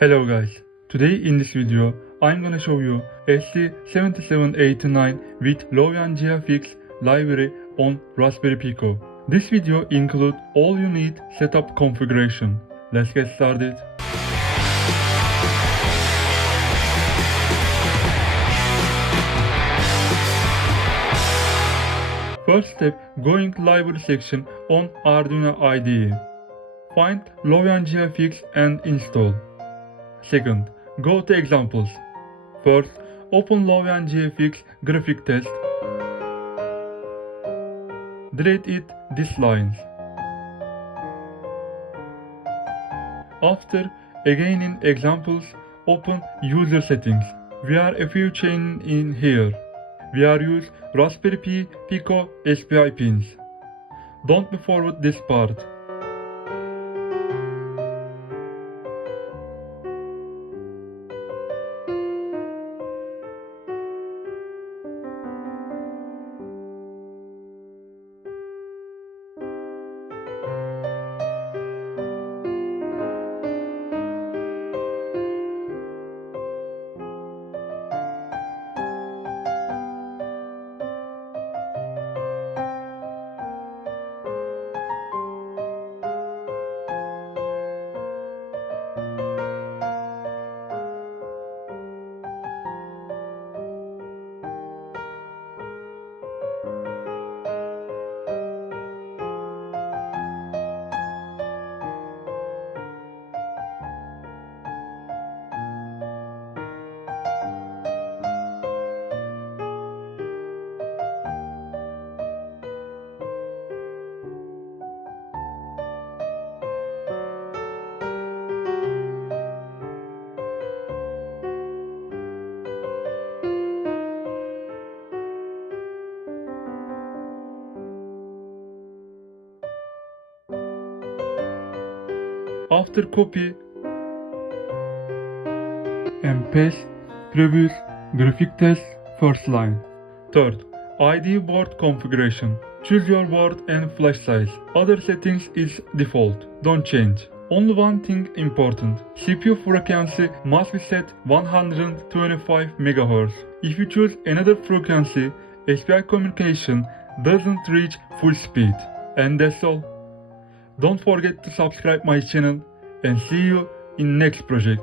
Hello guys, today in this video I'm gonna show you ST7789 with LovyanGFX library on Raspberry Pico. This video includes all you need setup configuration. Let's get started. First step, going to library section on Arduino IDE. Find LovyanGFX and install. Second, go to examples. First, open LovyanGFX graphic test. Delete it these lines. After, again in examples, open user settings. We are a few chains in here. We are use Raspberry Pi Pico SPI pins. Don't be forward this part. After copy and paste previous graphic test first line. Third, IDE board configuration. Choose your board and flash size. Other settings is default. Don't change. Only one thing important. CPU frequency must be set 125 MHz. If you choose another frequency, SPI communication doesn't reach full speed. And that's all. Don't forget to subscribe my channel and see you in next project.